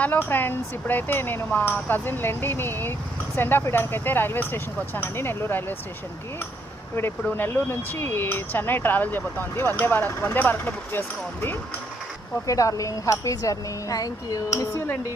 Hello friends, ఇప్పుడైతే నేను మా కజిన్ లెండీని సెండ్ ఆఫ్ ఇవ్వడానికి అయితే రైల్వే స్టేషన్కి వచ్చానండి, నెల్లూరు రైల్వే స్టేషన్కి. ఇప్పుడు నెల్లూరు నుంచి చెన్నై ట్రావెల్ చేయబోతోంది, వందే భారత్లో బుక్ చేసుకోండి. Okay darling, happy journey. Thank you. Miss you లెండి.